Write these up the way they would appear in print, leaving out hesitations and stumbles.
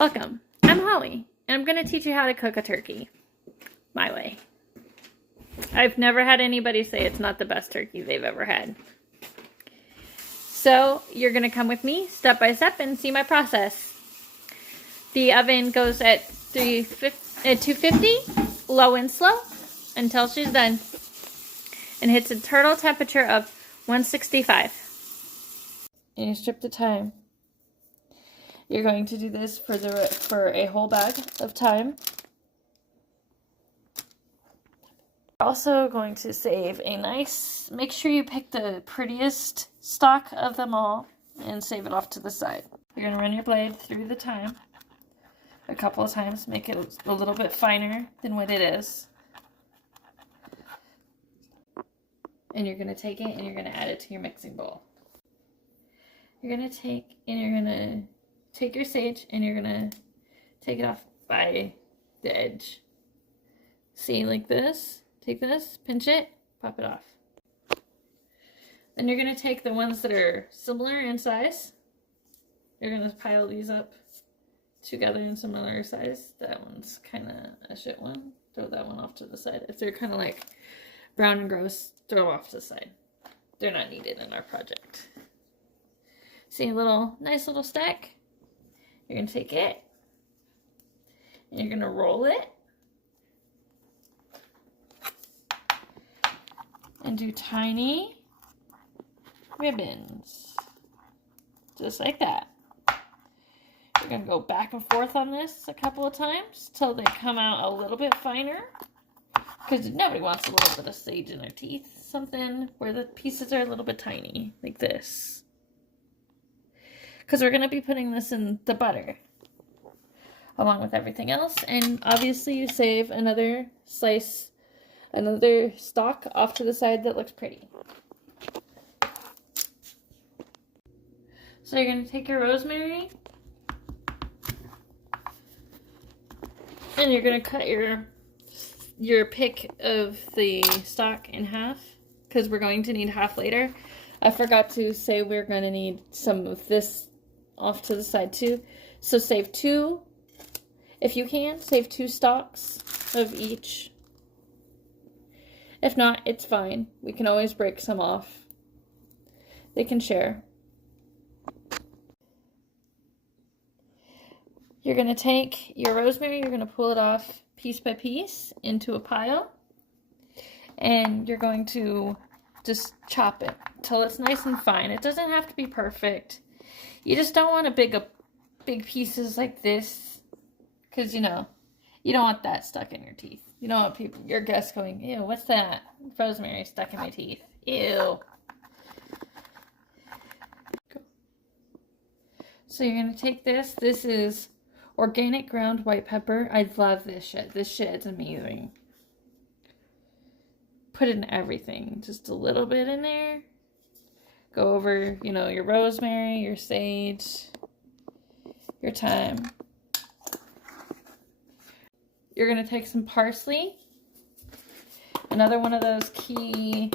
Welcome. I'm Holly, and I'm going to teach you how to cook a turkey my way. I've never had anybody say it's not the best turkey they've ever had. So you're going to come with me step by step and see my process. The oven goes at 250, low and slow, until she's done, and hits a turtle temperature of 165. And you strip the thyme. You're going to do this for a whole bag of thyme. Also going to save a nice, make sure you pick the prettiest stalk of them all and save it off to the side. You're going to run your blade through the thyme a couple of times, make it a little bit finer than what it is. And you're going to take it and you're going to add it to your mixing bowl. You're going to take your sage and you're going to take it off by the edge. See, like this. Take this, pinch it, pop it off. Then you're going to take the ones that are similar in size. You're going to pile these up together in similar size. That one's kind of a shit one. Throw that one off to the side. If they're kind of like brown and gross, throw them off to the side. They're not needed in our project. See, a nice little stack? You're going to take it and you're going to roll it and do tiny ribbons, just like that. You're going to go back and forth on this a couple of times till they come out a little bit finer, because nobody wants a little bit of sage in their teeth. Something where the pieces are a little bit tiny, like this. Because we're going to be putting this in the butter along with everything else. And obviously you save another slice, another stalk off to the side that looks pretty. So you're going to take your rosemary and you're going to cut your pick of the stalk in half, because we're going to need half later. I forgot to say we're going to need some of this off to the side too. So save two, if you can, save 2 stalks of each. If not, it's fine. We can always break some off. They can share. You're going to take your rosemary, you're going to pull it off piece by piece into a pile. And you're going to just chop it till it's nice and fine. It doesn't have to be perfect. You just don't want big pieces like this, because you don't want that stuck in your teeth. You don't want your guests going, ew, what's that? Rosemary stuck in my teeth. Ew. So you're going to take this. This is organic ground white pepper. I love this shit. This shit is amazing. Put it in everything. Just a little bit in there. Go over, your rosemary, your sage, your thyme. You're going to take some parsley. Another one of those key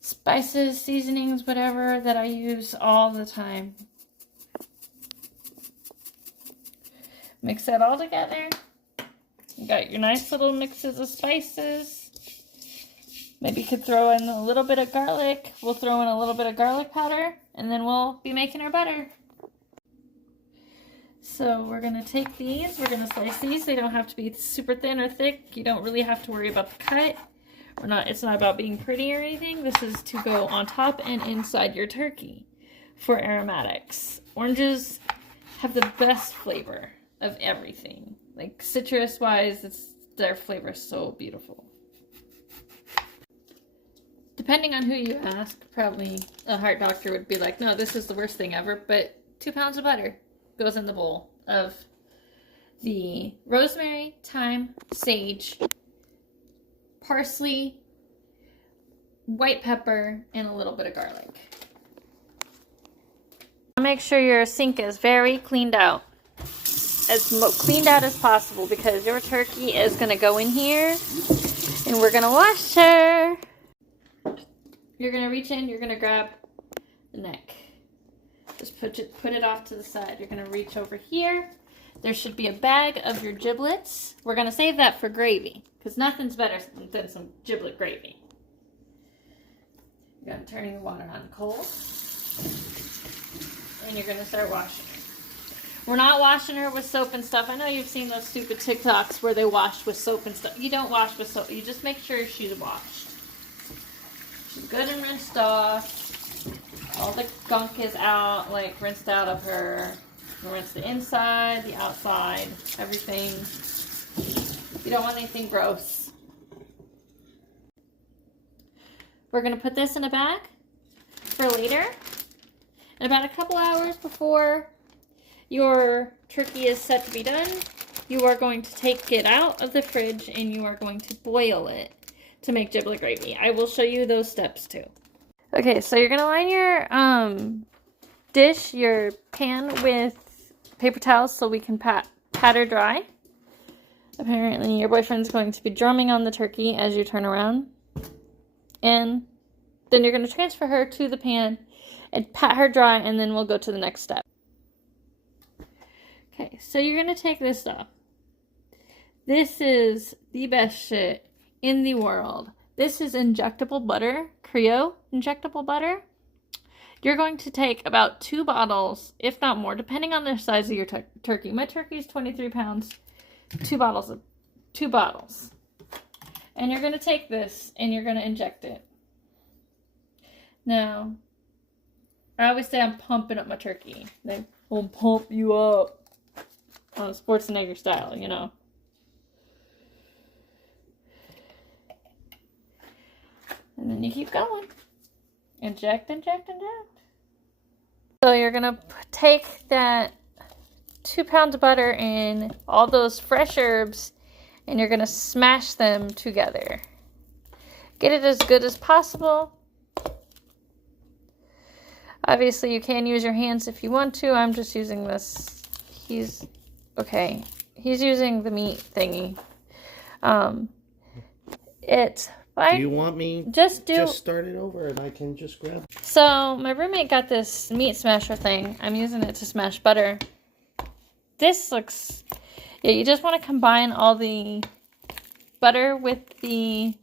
spices, seasonings, whatever, that I use all the time. Mix that all together. You got your nice little mixes of spices. Maybe you could throw in a little bit of garlic. We'll throw in a little bit of garlic powder, and then we'll be making our butter. So we're going to take these, we're going to slice these. They don't have to be super thin or thick. You don't really have to worry about the cut. It's not about being pretty or anything. This is to go on top and inside your turkey for aromatics. Oranges have the best flavor of everything. Like citrus-wise, their flavor is so beautiful. Depending on who you ask, probably a heart doctor would be like, no, this is the worst thing ever. But 2 pounds of butter goes in the bowl of the rosemary, thyme, sage, parsley, white pepper, and a little bit of garlic. Make sure your sink is very cleaned out. As cleaned out as possible, because your turkey is going to go in here and we're going to wash her. You're going to reach in, you're going to grab the neck. Just put it off to the side. You're going to reach over here. There should be a bag of your giblets. We're going to save that for gravy because nothing's better than some giblet gravy. You're going to turn your water on cold. And you're going to start washing her. We're not washing her with soap and stuff. I know you've seen those stupid TikToks where they wash with soap and stuff. You don't wash with soap. You just make sure she's washed. She's good and rinsed off. All the gunk is out, like rinsed out of her. You rinse the inside, the outside, everything. You don't want anything gross. We're going to put this in a bag for later. And about a couple hours before your turkey is set to be done, you are going to take it out of the fridge and you are going to boil it to make giblet gravy. I will show you those steps too. Okay, so you're going to line your dish, your pan with paper towels so we can pat her dry. Apparently your boyfriend's going to be drumming on the turkey as you turn around. And then you're going to transfer her to the pan and pat her dry, and then we'll go to the next step. Okay, so you're going to take this stuff. This is the best shit in the world. This is injectable butter, Creo injectable butter. You're going to take about 2 bottles, if not more, depending on the size of your turkey. My turkey is 23 pounds. 2 bottles. And you're going to take this and you're going to inject it. Now, I always say I'm pumping up my turkey. They will pump you up. On Schwarzenegger style, you know. And then you keep going. Inject, inject, inject. So you're going to take that 2 pounds of butter and all those fresh herbs and you're going to smash them together. Get it as good as possible. Obviously you can use your hands if you want to. I'm just using this. He's using the meat thingy. It's fine. Do you want me just start it over and I can just grab it? So my roommate got this meat smasher thing. I'm using it to smash butter. This looks, yeah, you just want to combine all the butter with the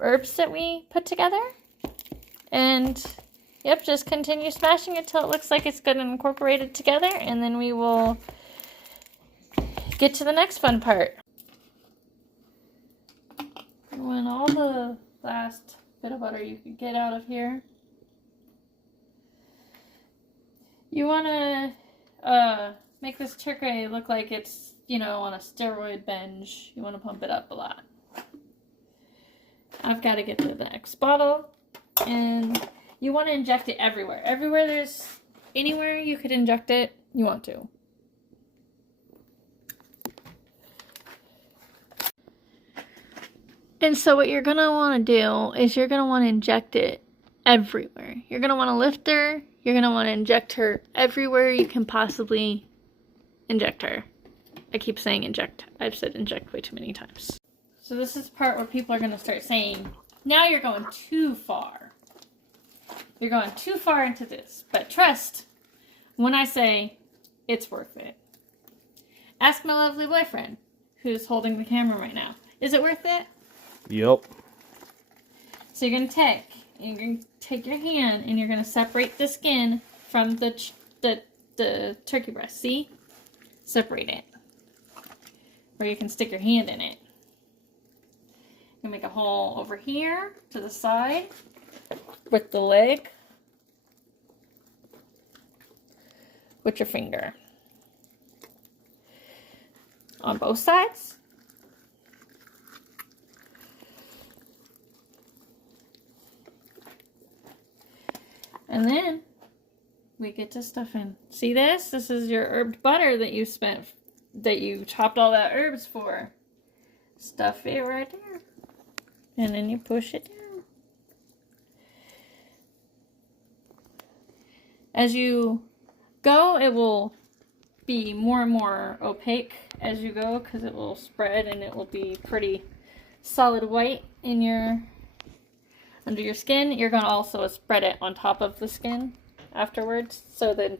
herbs that we put together. And yep, just continue smashing it till it looks like it's good and incorporated together, and then we will get to the next fun part. When all the last bit of butter you can get out of here, you want to make this turkey look like it's, you know, on a steroid binge. You want to pump it up a lot. I've got to get to the next bottle, and you want to inject it everywhere. Anywhere you could inject it, you want to. And so what you're going to want to do is you're going to want to inject it everywhere. You're going to want to lift her. You're going to want to inject her everywhere you can possibly inject her. I keep saying inject. I've said inject way too many times. So this is the part where people are going to start saying, now you're going too far. You're going too far into this. But trust when I say it's worth it. Ask my lovely boyfriend, who's holding the camera right now. Is it worth it? Yep. So you're going to take your hand and you're going to separate the skin from the turkey breast. See? Separate it. Or you can stick your hand in it. You can make a hole over here to the side with the leg with your finger. On both sides. And then we get to stuff in. See this? This is your herbed butter that you chopped all that herbs for. Stuff it right there. And then you push it down. As you go, it will be more and more opaque as you go because it will spread and it will be pretty solid white in under your skin. You're going to also spread it on top of the skin afterwards, so the